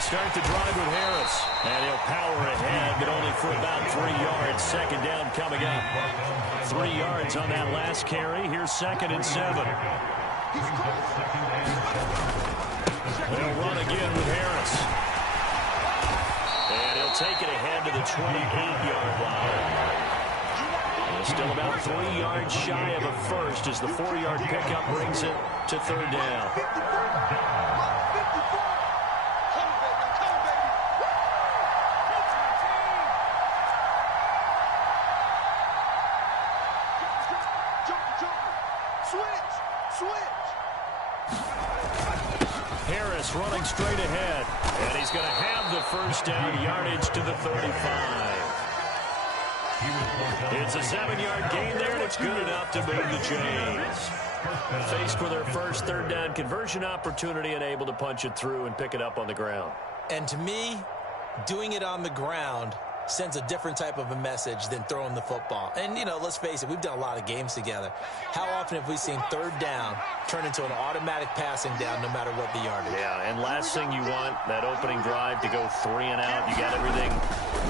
They'll start the drive with Harris. And he'll power ahead, but only for about 3 yards. Second down coming up. 3 yards on that last carry. Here's 2nd and 7. They'll run again with Harris. And he'll take it ahead to the 28-yard line. Still about 3 yards shy of a first as the 4-yard pickup brings it to 3rd down. Harris running straight ahead, and he's going to have the first down, yardage to the 35. It's a 7-yard gain there, and it's good enough to move the chains. Faced with their first 3rd down conversion opportunity and able to punch it through and pick it up on the ground. And to me, doing it on the ground sends a different type of a message than throwing the football. And, you know, let's face it, we've done a lot of games together. How often have we seen 3rd down turn into an automatic passing down no matter what the yardage? Yeah, and last thing you want, that opening drive to go 3 and out. You got everything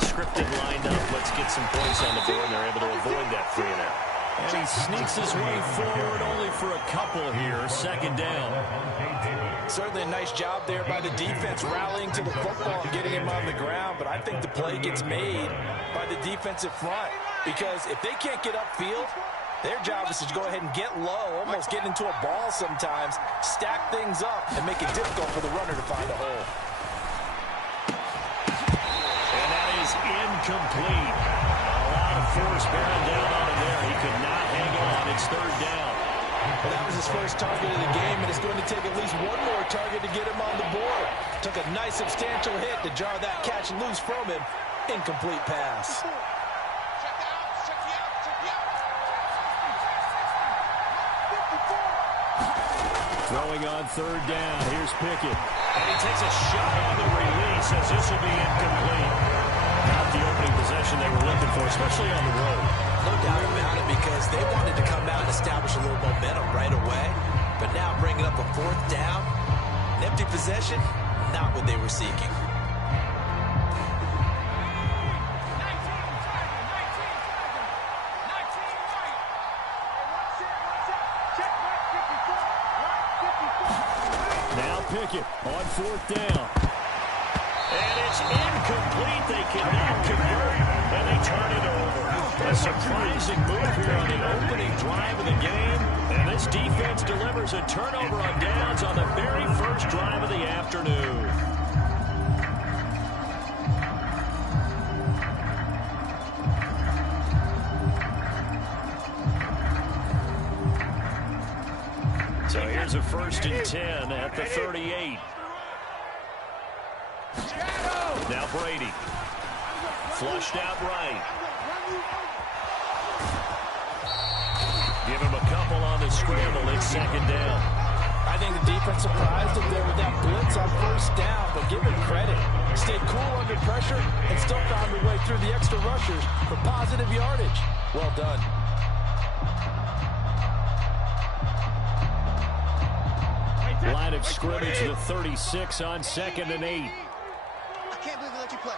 scripted, lined up. Let's get some points on the board, and they're able to avoid that 3 and out. And he sneaks his way forward only for a couple here. 2nd down. Certainly a nice job there by the defense rallying to the football and getting him on the ground, but I think the play gets made by the defensive front because if they can't get upfield, their job is to go ahead and get low, almost get into a ball sometimes, stack things up, and make it difficult for the runner to find a hole. And that is incomplete. A lot of force bearing down on him there. He could not hang on. It's 3rd down. Well, that was his first target of the game, and it's going to take at least one more target to get him on the board. Took a nice substantial hit to jar that catch loose from him. Incomplete pass. Throwing on 3rd down. Here's Pickett. And he takes a shot on the release as this will be incomplete. Not the opening possession they were looking for, especially on the road. No doubt about it, because they wanted to come out and establish a little momentum right away. But now bringing up a 4th down, an empty possession, not what they were seeking. Now Pickett on 4th down. And it's incomplete. They cannot convert, and they turn it over. A surprising move here on the opening drive of the game. And this defense delivers a turnover on downs on the very first drive of the afternoon. So here's a 1st and 10 at the 38. Now Brady. Flushed out right. Give him a couple on the scramble. It's 2nd down. I think the defense surprised him there with that blitz on 1st down, but give him credit. Stayed cool under pressure and still found their way through the extra rushers for positive yardage. Well done. Line of scrimmage to the 36 on 2nd and 8. I can't believe they let you play.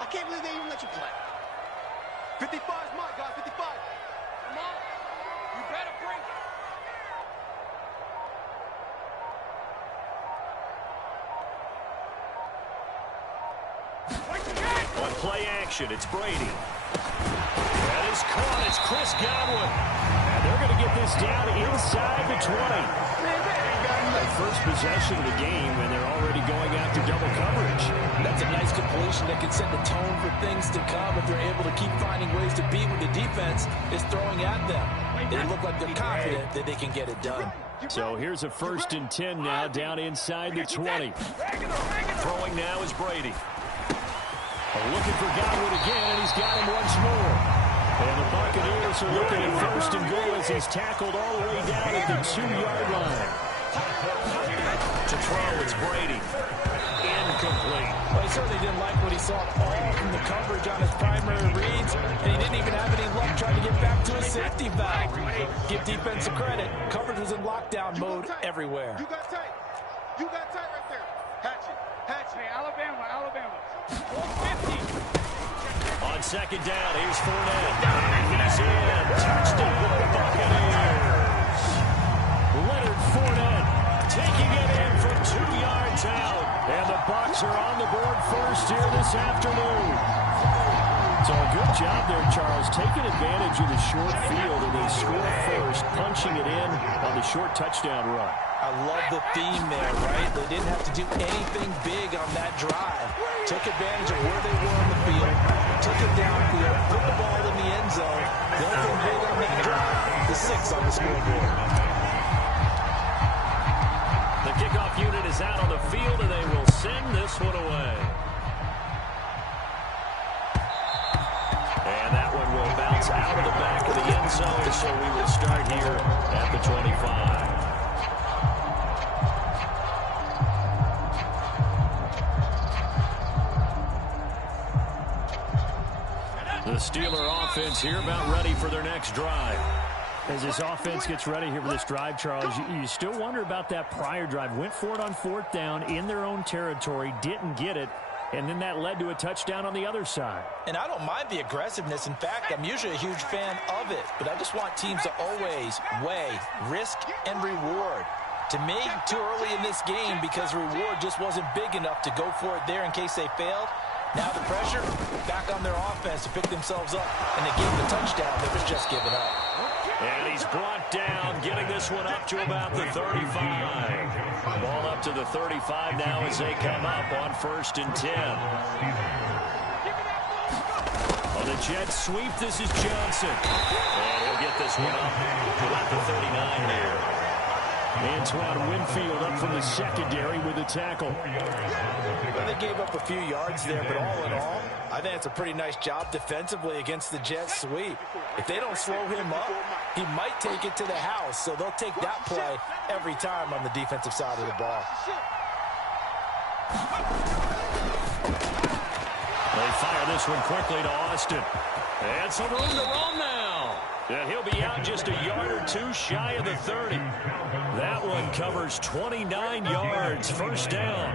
I can't believe they even let you play. 55 is mine, guys. 55. Come on. You better bring it. On play action, it's Brady. That is caught. It's Chris Godwin. And they're going to get this down inside the 20. First possession of the game, and they're already going after double coverage. That's a nice completion that can set the tone for things to come if they're able to keep finding ways to beat what the defense is throwing at them. They look like they're confident that they can get it done. So here's a 1st and 10 now down inside the 20. Throwing now is Brady. Looking for Godwin again, and he's got him once more. And the Buccaneers are looking at 1st and goal as he's tackled all the way down at the 2-yard line. To throw, it's Brady. Incomplete. Well, he certainly didn't like what he saw all from the coverage on his primary reads, and he didn't even have any luck trying to get back to his safety valve. Give defense credit. Coverage was in lockdown mode everywhere. You got tight. You got tight right there. Hatchet. Hey, Alabama. 50. On second down, here's Fournette. And he's in. Touchdown, Buccaneers. Leonard Fournette taking it in from 2 yards out. And the Bucs are on the board first here this afternoon. So a good job there, Charles, taking advantage of the short field, and they score first, punching it in on the short touchdown run. I love the theme there, right? They didn't have to do anything big on that drive. Took advantage of where they were on the field, took it downfield, put the ball in the end zone. The only thing big on that drive, the 6 on the scoreboard. The kickoff unit is out on the field, and they will send this one away. And that one will bounce out of the back of the end zone, so we will start here at the 25. The Steeler offense here about ready for their next drive. As this offense gets ready here for this drive, Charles, you still wonder about that prior drive. Went for it on 4th down in their own territory, didn't get it, and then that led to a touchdown on the other side. And I don't mind the aggressiveness. In fact, I'm usually a huge fan of it. But I just want teams to always weigh risk and reward. To me, too early in this game because reward just wasn't big enough to go for it there in case they failed. Now the pressure back on their offense to pick themselves up and to give the touchdown that was just given up. And he's brought down, getting this one up to about the 35. Ball up to the 35 now as they come up on 1st and 10. On the jet sweep, this is Johnson. And he'll get this one up to about the 39 here. Antoine Winfield up from the secondary with a tackle. Well, they gave up a few yards there, but all in all, I think it's a pretty nice job defensively against the jet sweep. If they don't slow him up, he might take it to the house, so they'll take that play every time on the defensive side of the ball. They fire this one quickly to Austin. And some room to roam now. And he'll be out just a yard or two shy of the 30. That one covers 29 yards. 1st down.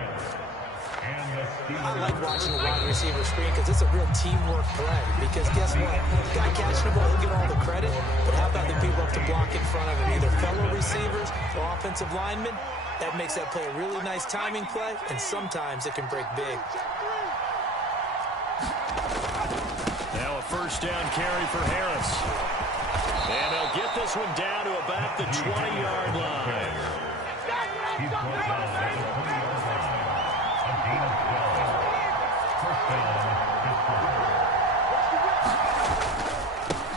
I like watching the wide receiver screen because it's a real teamwork play. Because guess what? The guy catching the ball, he'll get all the credit. But how about the people up to block in front of him? Either fellow receivers or offensive linemen. That makes that play a really nice timing play. And sometimes it can break big. Now a 1st down carry for Harris. And they'll get this one down to about the 20-yard line.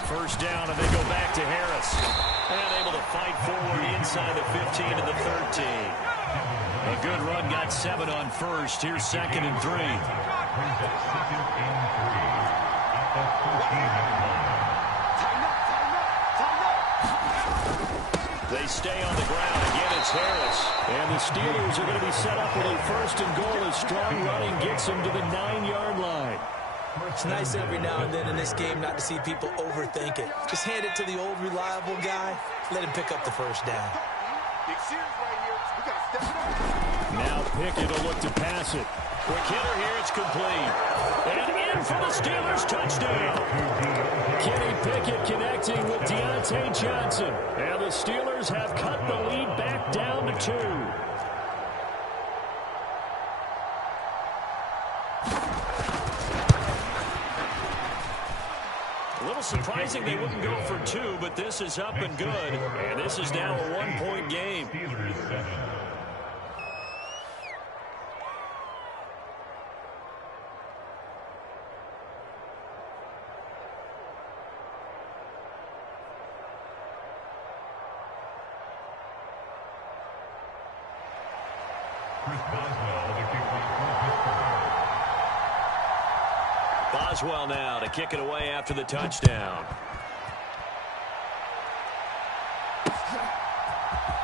First down, and they go back to Harris. And able to fight forward inside the 15 to the 13. A good run, got 7 on 1st. Here's 2nd and 3. They stay on the ground. Again, it's Harris. And the Steelers are going to be set up with a 1st and goal as strong running gets them to the 9-yard line. It's nice every now and then in this game not to see people overthink it. Just hand it to the old reliable guy. Let him pick up the 1st down. Now Pickett will look to pass it. Quick hitter here. It's complete. And in for the Steelers. Touchdown. Kenny Pickett connecting with Deontay Johnson. And the Steelers have cut the lead back down to 2. A little surprising they wouldn't go for 2, but this is up and good. And this is now a 1-point game. Boswell now to kick it away after the touchdown.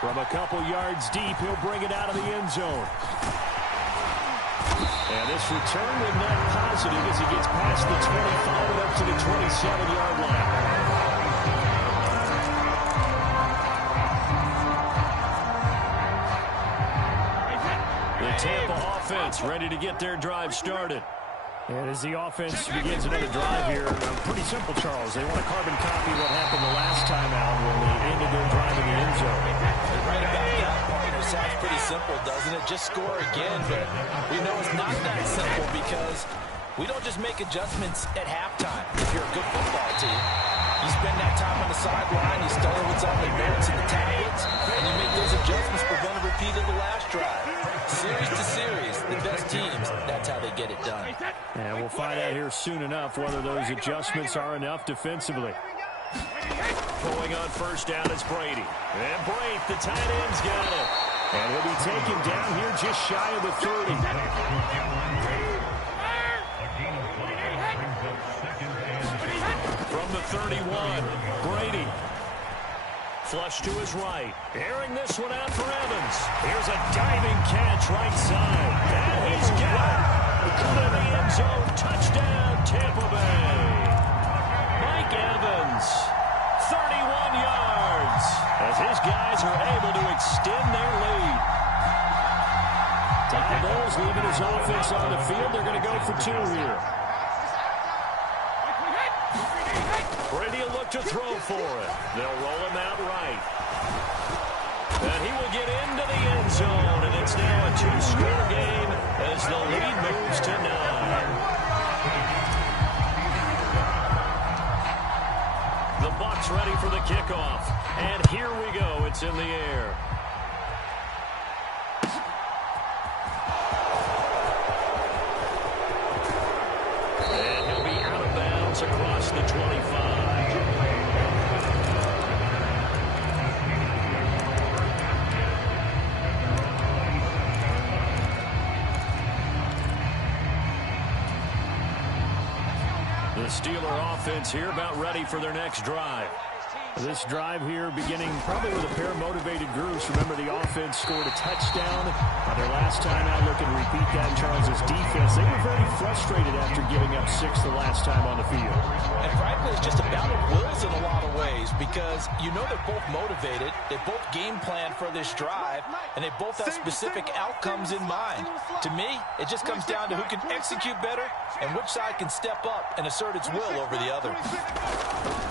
From a couple yards deep, he'll bring it out of the end zone. And this return was not positive as he gets past the 25 and up to the 27-yard line. The Tampa offense defense ready to get their drive started. And as the offense begins another drive here, pretty simple, Charles. They want to carbon copy what happened the last time out when they ended their drive in the end zone. You're right about that, partner. Sounds pretty simple, doesn't it? Just score again, but we know it's not that simple because we don't just make adjustments at halftime. If you're a good football team, you spend that time on the sideline, you study what's on the notes and the tablets, and you make those adjustments, prevent a repeat of the last drive. Series to series, the best teams, that's how they get it done. And we'll find out here soon enough whether those adjustments are enough defensively. Going on first down is Brady. And Brate, the tight end's got it. And he'll be taken down here just shy of the 30. From the 31, Brady. Flush to his right. Airing this one out for Evans. Here's a diving catch right side. And he's got it. To the end zone. Touchdown, Tampa Bay. Mike Evans, 31 yards. As his guys are able to extend their lead. Todd Bowles leaving his offense on the field. They're going to go for two here. Brady will look to throw for it. They'll roll him out right. And he will get into the end zone. And it's now a two-score game as the lead moves to 9. The Bucs ready for the kickoff. And here we go. It's in the air. And he'll be out of bounds across the 25. The Steeler offense here about ready for their next drive. This drive here beginning probably with a pair of motivated groups. Remember, the offense scored a touchdown their last time out. Looking to repeat that. Charles's defense, they were very frustrated after giving up 6 the last time on the field. And frankly, it's just a battle of wills in a lot of ways because you know they're both motivated. They both game plan for this drive, and they both have specific outcomes in mind. To me, it just comes down to who can execute better and which side can step up and assert its will over the other.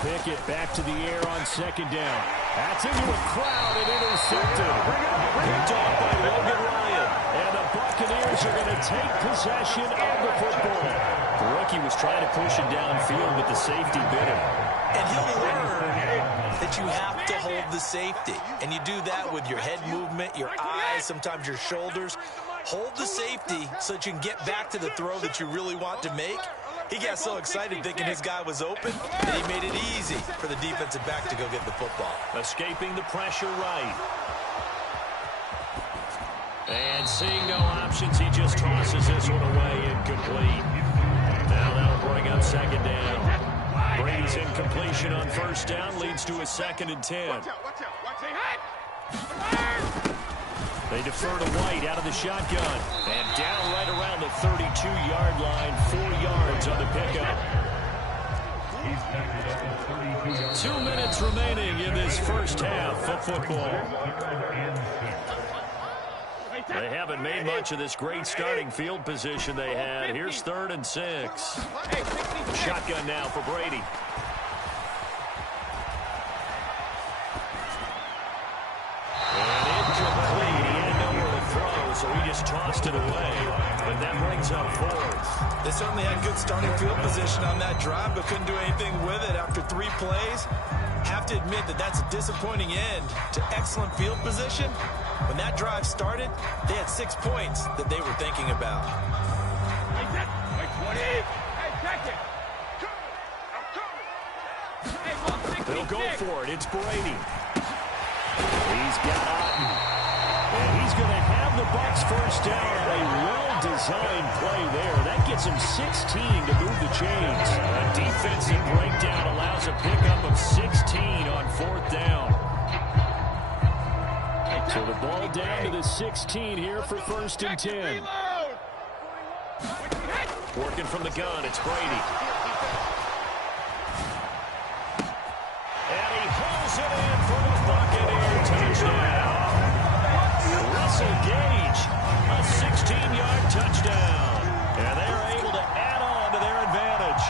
Pickett back to the air on second down. That's into a crowd and intercepted. Picked off by Logan Ryan. And the Buccaneers are going to take possession of the football. The rookie was trying to push it downfield, but the safety bit him. And he'll learn that you have to hold the safety. And you do that with your head movement, your eyes, sometimes your shoulders. Hold the safety so that you can get back to the throw that you really want to make. He got so excited thinking his guy was open that he made it easy for the defensive back to go get the football. Escaping the pressure right. And seeing no options, he just tosses this one away incomplete. Now that'll bring up second down. Brady's incompletion on first down leads to a 2nd and 10. They defer to White out of the shotgun. And down right around the 32-yard line, 4 yards on the pickup. 2 minutes remaining in this first half of football. They haven't made much of this great starting field position they had. Here's 3rd and 6. Shotgun now for Brady. So he just tossed it away, but that brings up 4th. They certainly had good starting field position on that drive, but couldn't do anything with it after 3 plays. Have to admit that that's a disappointing end to excellent field position. When that drive started, they had 6 points that they were thinking about. They'll go for it. It's Brady. He's got Otten. And he's going to have the Bucs first down on a well-designed play there. That gets him 16 to move the chains. A defensive breakdown allows a pickup of 16 on 4th down. So the ball down to the 16 here for 1st and 10. Working from the gun, it's Brady. And he hauls it in for the Buccaneer touchdown. Russell Gage, a 16-yard touchdown. And they're able to add on to their advantage.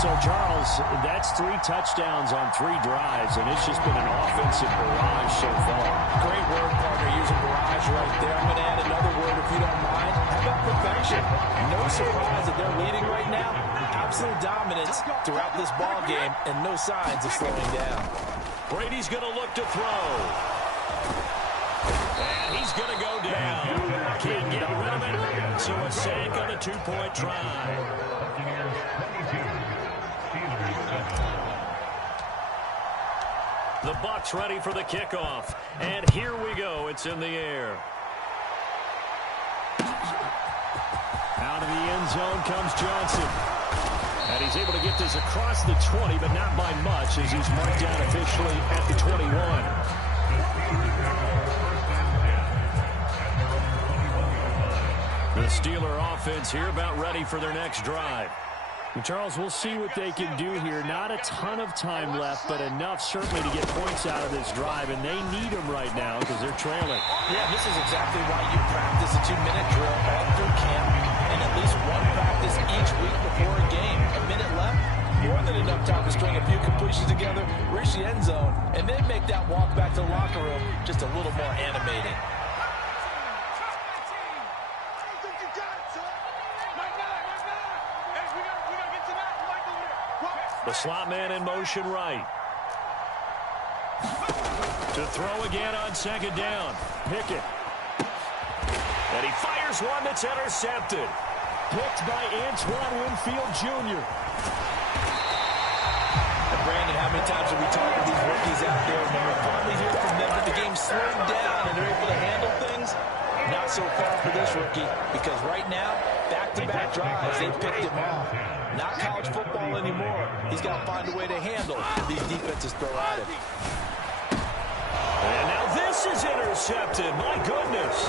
So, Charles, that's 3 touchdowns on 3 drives, and it's just been an offensive barrage so far. Great word, partner, using barrage right there. I'm going to add another word, if you don't mind. How about perfection? No surprise that they're leading right now. Absolute dominance throughout this ball game, and no signs of slowing down. Brady's going to look to throw. And he's going to go down. Can't get rid of it. So a sack on the 2-point try. The Bucs ready for the kickoff. And here we go. It's in the air. Out of the end zone comes Johnson. And he's able to get this across the 20, but not by much, as he's marked down officially at the 21. The Steeler offense here about ready for their next drive. And Charles, we'll see what they can do here. Not a ton of time left, but enough certainly to get points out of this drive, and they need them right now because they're trailing. Yeah, this is exactly why you practice a 2-minute drill all through camp and at least one practice each week before a game. A minute left, more than enough time to string a few completions together, reach the end zone, and then make that walk back to the locker room just a little more animating. The slot man in motion right. To throw again on 2nd down. Pickett. And he fires one that's intercepted. Picked by Antoine Winfield Jr. Brandon, how many times have we talked to these rookies out there when we finally hear from them that the game's slowed down and they're able to handle things? Not so far for this rookie, because right now, back-to-back drives, they picked him off. Not college football anymore. He's got to find a way to handle these defenses throw at him. And now this is intercepted. My goodness.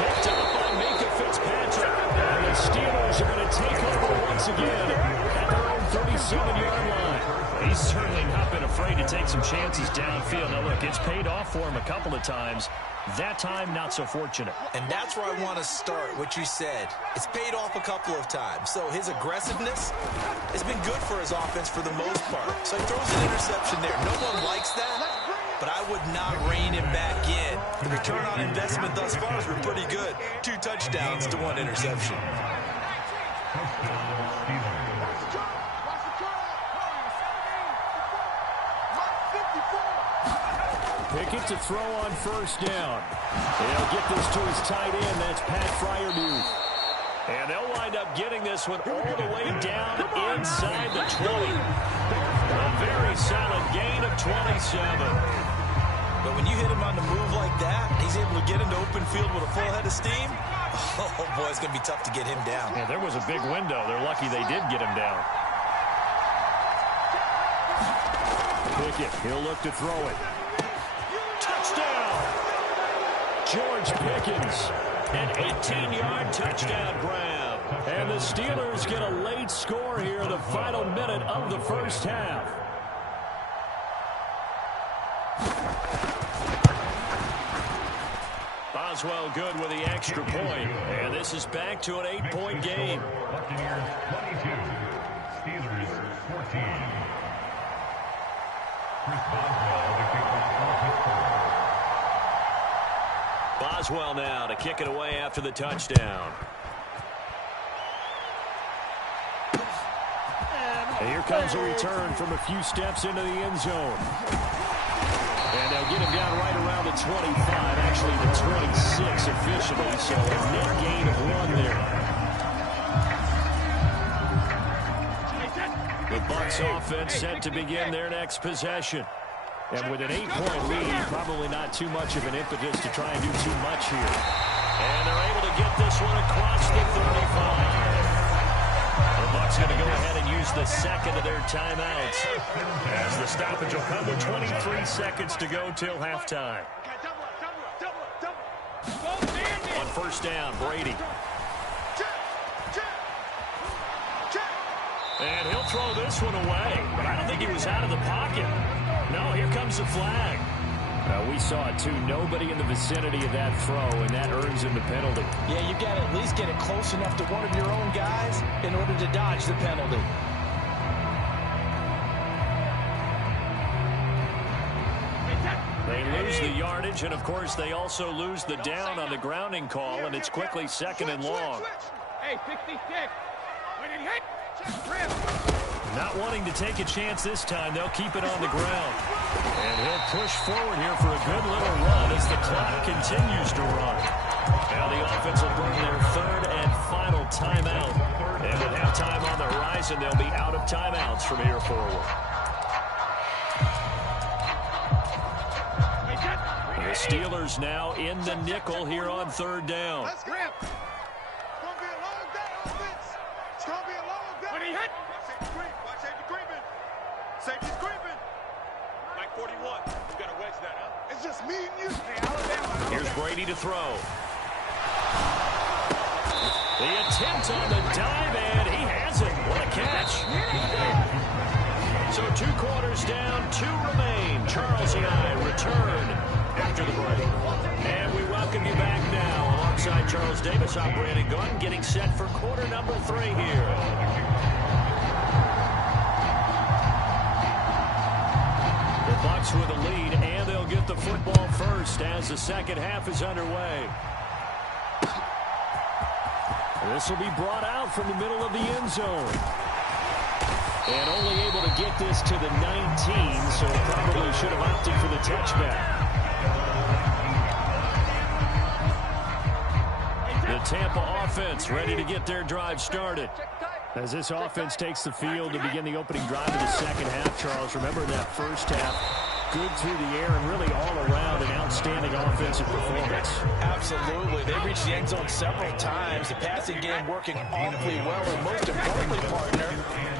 Picked up by Minkah Fitzpatrick. And the Steelers are going to take over once again at their own 37-yard line. He's certainly not been afraid to take some chances downfield. Now, look, it's paid off for him a couple of times. That time, not so fortunate. And that's where I want to start, what you said. It's paid off a couple of times. So his aggressiveness has been good for his offense for the most part. So he throws an interception there. No one likes that, but I would not rein him back in. The return on investment thus far has been pretty good. 2 touchdowns to 1 interception. Pickett to throw on 1st down. They'll get this to his tight end. That's Pat Freiermuth. And they'll wind up getting this one all the way down inside the 20. A very solid gain of 27. But when you hit him on the move like that, he's able to get into open field with a full head of steam. Oh, boy, it's going to be tough to get him down. Yeah, there was a big window. They're lucky they did get him down. Pickett, he'll look to throw it. Touchdown! George Pickens, an 18-yard touchdown grab. And the Steelers get a late score here in the final minute of the first half. Boswell good with the extra point. And this is back to an 8-point game. Buccaneers 22, Steelers 14. Chris Boswell, the kickoff for Pittsburgh. Boswell now to kick it away after the touchdown. And here comes a return from a few steps into the end zone. And they'll get him down right around the 25, actually the 26 officially, so a net gain of 1 there. The Bucs offense set to begin their next possession. And with an 8-point lead, probably not too much of an impetus to try and do too much here. And they're able to get this one across the 35. The Bucs going to go ahead and use the second of their timeouts, as the stoppage will come with 23 seconds to go till halftime. On 1st down, Brady. And he'll throw this one away, but I don't think he was out of the pocket. No, here comes the flag. We saw it, too. Nobody in the vicinity of that throw, and that earns him the penalty. Yeah, you've got to at least get it close enough to one of your own guys in order to dodge the penalty. They lose the yardage, and, of course, they also lose the down on the grounding call, and it's quickly 2nd and long. Hey, 66. When it hit, rip. Not wanting to take a chance this time, they'll keep it on the ground. And he'll push forward here for a good little run as the clock continues to run. Now the offense will burn their 3rd and final timeout. And with halftime on the horizon, they'll be out of timeouts from here forward. The Steelers now in the nickel here on 3rd down. Let's go. It's going to be a long day, offense. It's going to be a long day. When he hit. Watch safety creeping. Safety's creeping. Like 41. You got to wedge that, huh? It's just me and you. Hey, Alabama. Here's Brady to throw. The attempt on the dive, and he has it. What a catch. So 2 quarters down, 2 remain. Charles and I return after the break. And we welcome you back now alongside Charles Davis. I'm Brandon Gaudin getting set for quarter number 3 here. The Bucs with a lead, and they'll get the football first as the second half is underway. This will be brought out from the middle of the end zone. And only able to get this to the 19, so probably should have opted for the touchback. The Tampa offense ready to get their drive started. As this offense takes the field to begin the opening drive of the second half, Charles, remember that first half, good through the air and really all around an outstanding offensive performance. Absolutely. They reached the end zone several times. The passing game working awfully well, and most importantly, partner.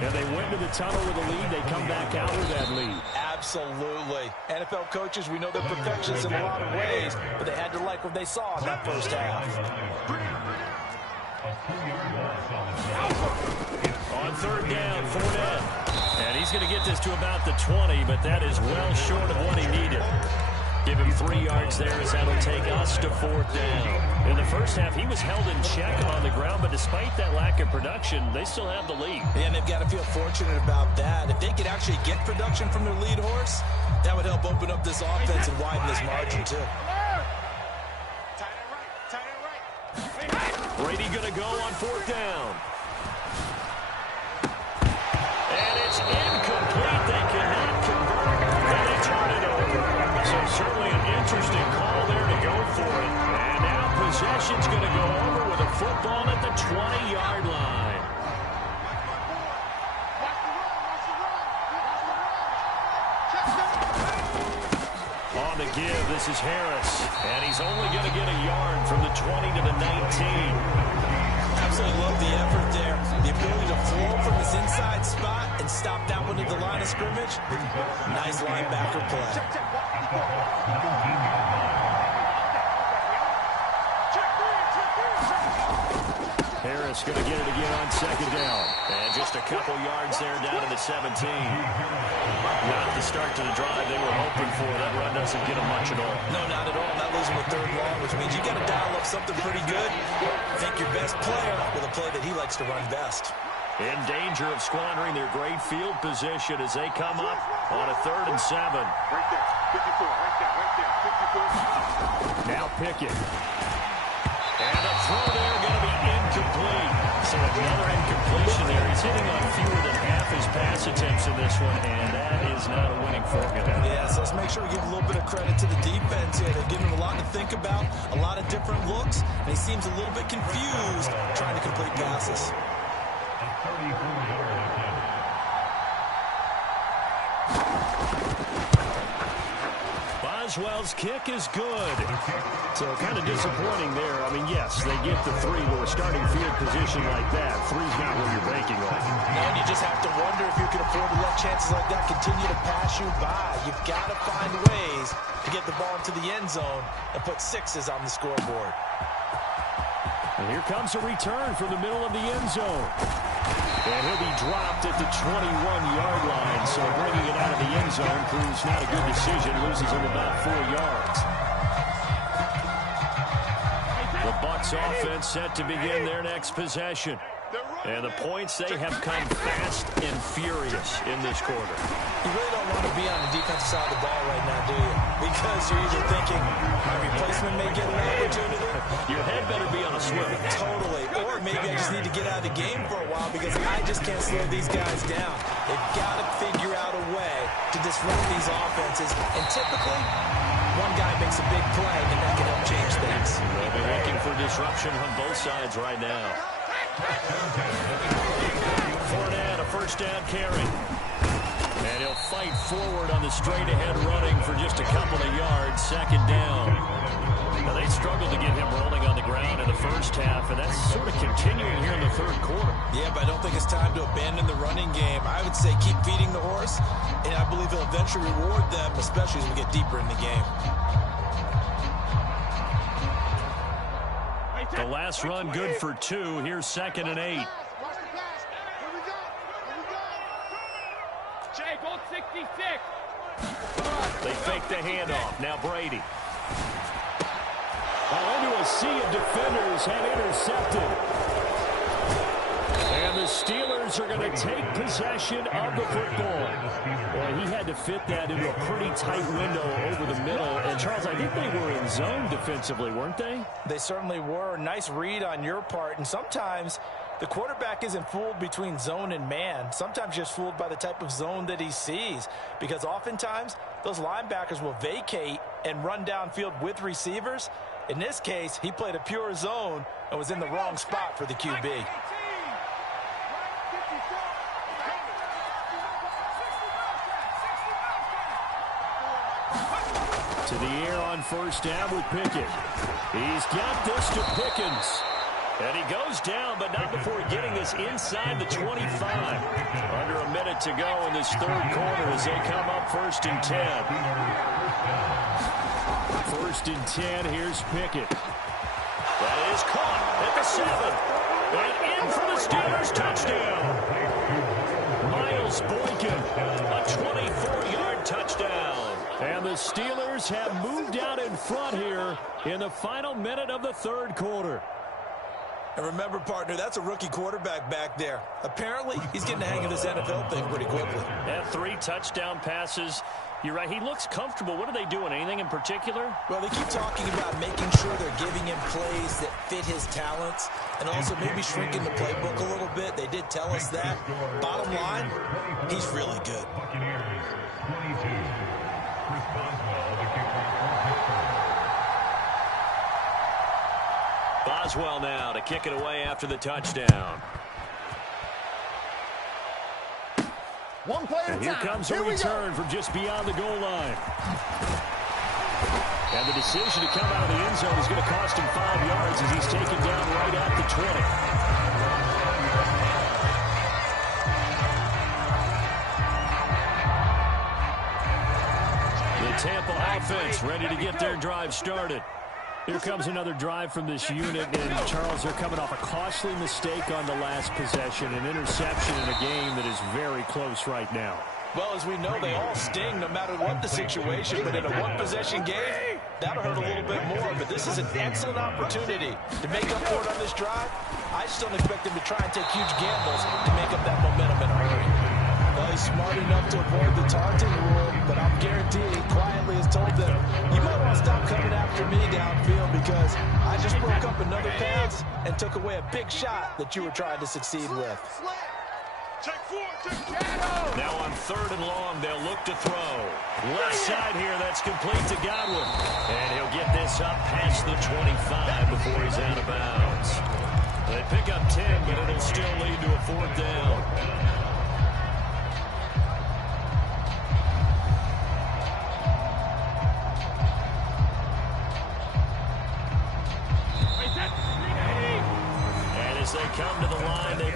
And they went to the tunnel with a lead. They come back out with that lead. Absolutely. NFL coaches, we know they're perfectionists in a lot of ways, but they had to like what they saw in that first half. On 3rd down, Fournette. And he's going to get this to about the 20, but that is well short of what he needed. Give him 3 yards there as that'll take us to 4th down. In the first half, he was held in check on the ground, but despite that lack of production, they still have the lead. Yeah, and they've got to feel fortunate about that. If they could actually get production from their lead horse, that would help open up this offense and widen this margin, too. Brady going to go on 4th down. And it's incomplete. They cannot convert. And they turn it over. So certainly an interesting call there to go for it. And now possession's going to go over with a football at the 20-yard line. On the give, this is Harris. And he's only going to get a yard from the 20 to the 19. Absolutely love the effort there. The ability to flow from his inside spot and stop that one at the line of scrimmage. Nice linebacker play. Harris going to get it again on 2nd down. And just a couple yards there down to the 17. Not the start to the drive they were hoping for. That run doesn't get them much at all. No, not at all. That leaves them with 3rd long, which means you got to dial up something pretty good. Think your best player with a play that he likes to run best. In danger of squandering their great field position as they come up on a 3rd and 7. Right there. 54. Right there. 54. Now Pickett. And a throw there going to be incomplete. So another incompletion there. He's hitting on fewer than half his pass attempts in this one, and that is not a winning formula. Yeah, so let's make sure we give a little bit of credit to the defense here. They're giving him a lot to think about, a lot of different looks, and he seems a little bit confused trying to complete passes. Boswell's kick is good. So kind of disappointing there. I mean, yes, they get the 3 with a starting field position like that. 3's not what you're banking on. And you just have to wonder if you can afford to let chances like that continue to pass you by. You've got to find ways to get the ball into the end zone and put 6s on the scoreboard. And here comes a return from the middle of the end zone. And he'll be dropped at the 21-yard line. So bringing it out of the end zone proves not a good decision. Loses him about 4 yards. The Bucs offense set to begin their next possession. And the points, they have come fast and furious in this quarter. You really don't want to be on the defensive side of the ball right now, do you? Because you're either thinking, my replacement may get an opportunity. Your head better be on a swivel. Totally. Or maybe I just need to get out of the game for a while because I just can't slow these guys down. They've got to figure out a way to disrupt these offenses. And typically, one guy makes a big play, and that can help change things. They'll be looking for disruption on both sides right now. Fournette, a first down carry. And he'll fight forward on the straight-ahead running for just a couple of yards. Second down. Now, they struggled to get him rolling on the ground in the first half, and that's sort of continuing here in the third quarter. Yeah, but I don't think it's time to abandon the running game. I would say keep feeding the horse, and I believe he'll eventually reward them, especially as we get deeper in the game. The last run good for 2. Here's 2nd and 8. Jake, hold 66. They fake the handoff. Now Brady. Into a sea of defenders and intercepted. And the Steelers are going to take possession of the football. Well, he had to fit that into a pretty tight window over the middle. And, Charles, I think they were in zone defensively, weren't they? They certainly were. Nice read on your part. And sometimes the quarterback isn't fooled between zone and man. Sometimes just fooled by the type of zone that he sees. Because oftentimes, those linebackers will vacate and run downfield with receivers. In this case, he played a pure zone and was in the wrong spot for the QB. To the air on first down with Pickett. He's got this to Pickens. And he goes down, but not before getting this inside the 25. Under a minute to go in this third quarter as they come up 1st and 10. 1st and 10, here's Pickett. That is caught at the 7. And in for the Steelers touchdown. Miles Boykin, a 24-yard touchdown. And the Steelers have moved out in front here in the final minute of the third quarter. And remember, partner, that's a rookie quarterback back there. Apparently, he's getting the hang of this NFL thing pretty quickly. And 3 touchdown passes. You're right, he looks comfortable. What are they doing? Anything in particular? Well, they keep talking about making sure they're giving him plays that fit his talents and also maybe shrinking the playbook a little bit. They did tell us that. Bottom line, he's really good. Buccaneers, 22. Chris Boswell, the kicker for Pittsburgh. Boswell now to kick it away after the touchdown. One play at a time. And here comes a return from just beyond the goal line. And the decision to come out of the end zone is going to cost him 5 yards as he's taken down right at the 20. The Tampa offense ready to get their drive started. Here comes another drive from this unit, and Charles, they're coming off a costly mistake on the last possession, an interception in a game that is very close right now. Well, as we know, they all sting no matter what the situation, but in a one-possession game, that'll hurt a little bit more. But this is an excellent opportunity to make up for it on this drive. I just don't expect them to try and take huge gambles to make up that momentum in a hurry. Well, he's smart enough to avoid the taunting rule, but I'm guaranteed he quietly has told them, you might want to stop coming after me downfield because I just broke up another pass and took away a big shot that you were trying to succeed with. Now on 3rd and long, they'll look to throw. Left side here, that's complete to Godwin. And he'll get this up past the 25 before he's out of bounds. They pick up 10, but it'll still lead to a 4th down. And as they come to the line, they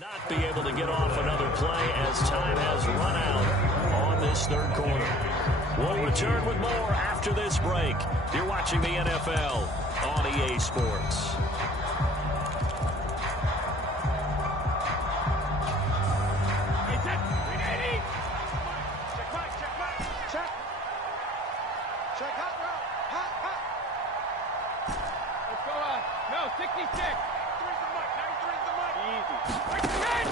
Not be able to get off another play as time has run out on this third quarter. We'll return with more after this break. You're watching the NFL on EA Sports.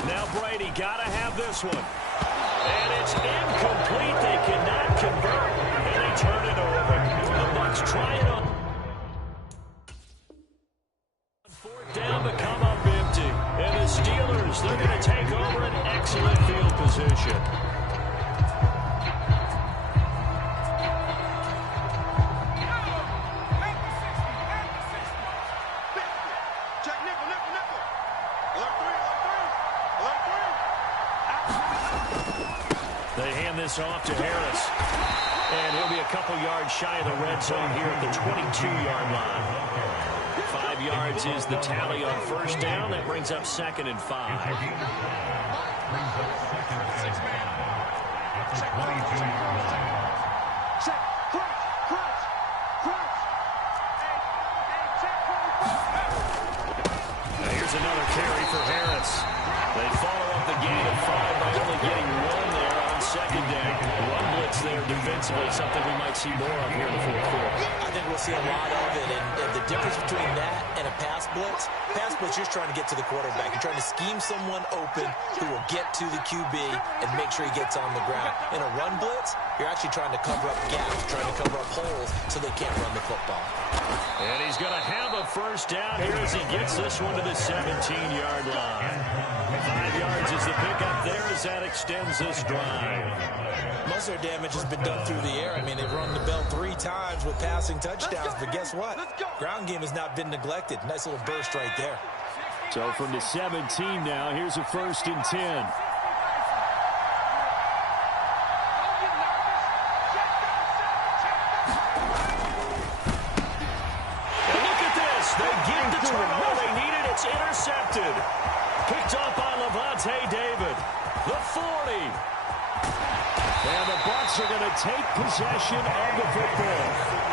Now Brady gotta have this one. And it's incomplete. They cannot convert. And they turn it over. The Bucs try it on fourth down to come up empty. And the Steelers, they're going to take over an excellent field position. They hand this off to Harris. And he'll be a couple yards shy of the red zone here at the 22-yard line. 5 yards is the tally on first down. That brings up 2nd and 5. Now here's another carry for Harris. They follow up the gain of 5 by only getting 1 there on 2nd down. Run blitz there defensively, something we might see more of here in the fourth quarter. I think we'll see a lot of it, and the difference between that and a pass blitz, you're trying to get to the quarterback. You're trying to scheme someone open who will get to the QB and make sure he gets on the ground. In a run blitz, you're actually trying to cover up gaps, trying to cover up holes so they can't run the football. And he's going to have a first down here as he gets this one to the 17-yard line. 5 yards is the pickup there as that extends this drive. Most of their damage has been done through the air. I mean, they've rung the bell 3 times with passing touchdowns, but guess what? Ground game has not been neglected. Nice little burst right there. So from the 17 now, here's a 1st and 10. And look at this. They get the turnover they needed. It's intercepted. Picked up by Levante David. The 40. And the Bucs are going to take possession of the football.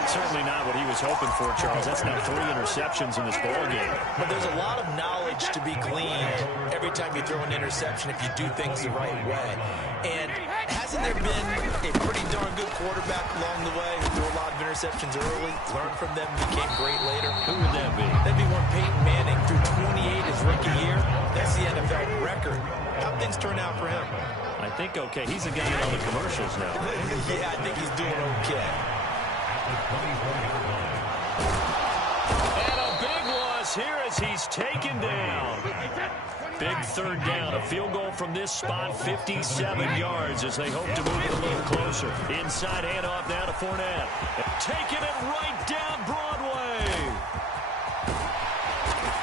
Certainly not what he was hoping for, Charles. That's now 3 interceptions in this ballgame. But there's a lot of knowledge to be gleaned every time you throw an interception if you do things the right way. And hasn't there been a pretty darn good quarterback along the way who threw a lot of interceptions early, learned from them, became great later? Who would that be? That'd be one Peyton Manning, threw 28 his rookie year. That's the NFL record. How'd things turn out for him? I think okay. He's a guy on the commercials now. Yeah, I think he's doing okay. And a big loss here as he's taken down. Big 3rd down. A field goal from this spot, 57 yards as they hope to move it a little closer. Inside handoff now to Fournette. Taking it right down Broadway.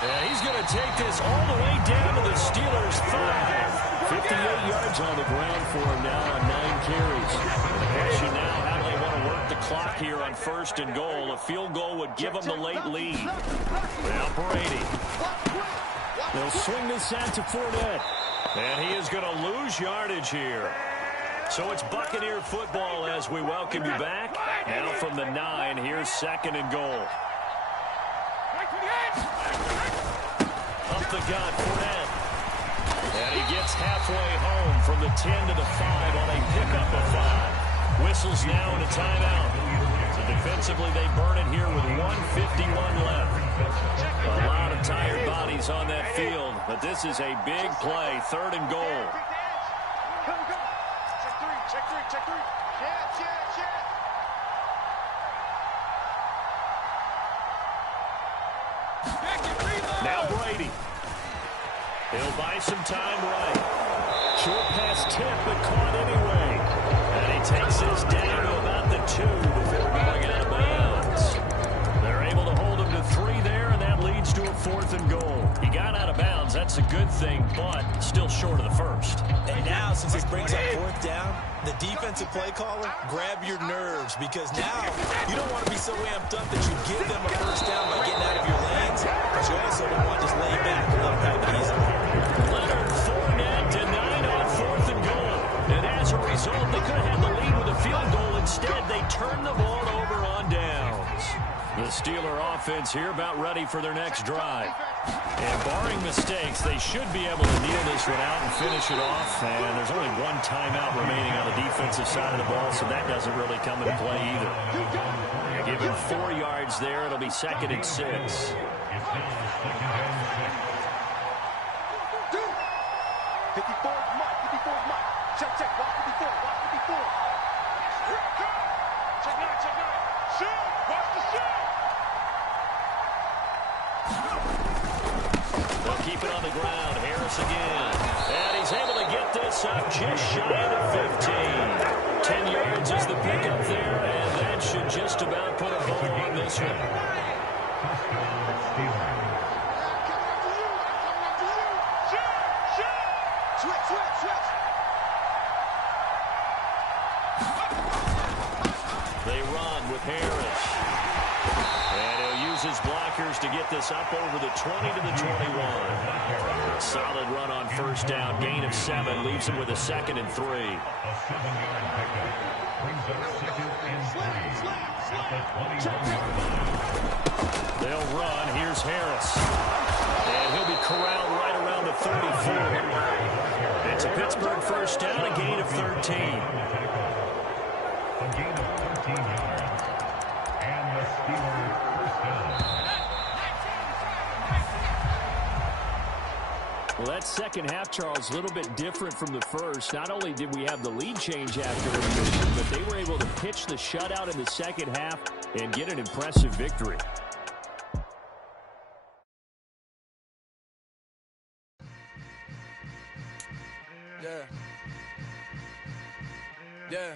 And he's going to take this all the way down to the Steelers' 5. 58 yards on the ground for him now on 9 carries. The question now, how do they want to work the clock here on 1st and goal? A field goal would give them the late lead. Now Brady. They'll swing this out to Fournette. And he is going to lose yardage here. So it's Buccaneer football as we welcome you back. Now from the 9, here's 2nd and goal. Up the gut, Fournette. And he gets halfway home from the 10 to the 5 on a pickup of 5. Whistles now in a timeout. So defensively, they burn it here with 1:51 left. A lot of tired bodies on that field, but this is a big play, 3rd and goal. Check three. Now Brady. He'll buy some time right. Short pass tip, but caught anyway. And he takes this down to about the 2 before going out of bounds. They're able to hold him to 3 there, and that leads to a 4th and goal. He got out of bounds. That's a good thing, but still short of the 1st. And now, since this brings up 4th down, the defensive play caller, grab your nerves, because now you don't want to be so amped up that you give them a 1st down by getting out of your lanes, but you also don't want to just lay back and let them have it easy. Leonard offense here, about ready for their next drive. And barring mistakes, they should be able to kneel this one out and finish it off. And there's only one timeout remaining on the defensive side of the ball, so that doesn't really come into play either. Give him 4 yards there. It'll be 2nd and 6. 54 is Mike. 54 is Mike. Check. Watch 54. Watch 54. Check 9. Shoot. Watch the shoot. They'll keep it on the ground. Harris again. And he's able to get this up just shy of the 15. 10 yards is the pickup there, and that should just about put a bow on this one. Switch. They run with Harris. And he'll use his blockers to get this up over the 20 to the 21. Solid run on first down. Gain of 7. Leaves him with a 2nd and 3. A 7-yard pickup brings up 2nd and 3 at the 21-yard line. They'll run. Here's Harris. And he'll be corralled right around the 34. It's a Pittsburgh first down, a gain of 13. A gain of 13 yards. And the Steelers first down. Well, that second half, Charles, a little bit different from the first. Not only did we have the lead change after intermission, but they were able to pitch the shutout in the second half and get an impressive victory. Yeah.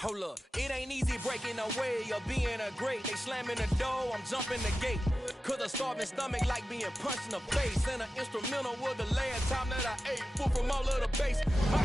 Hold up, it ain't easy breaking away or being a great. They slamming the door, I'm jumping the gate. Cause a starving stomach like being punched in the face. And an instrumental was the last time that I ate food from all of the base. My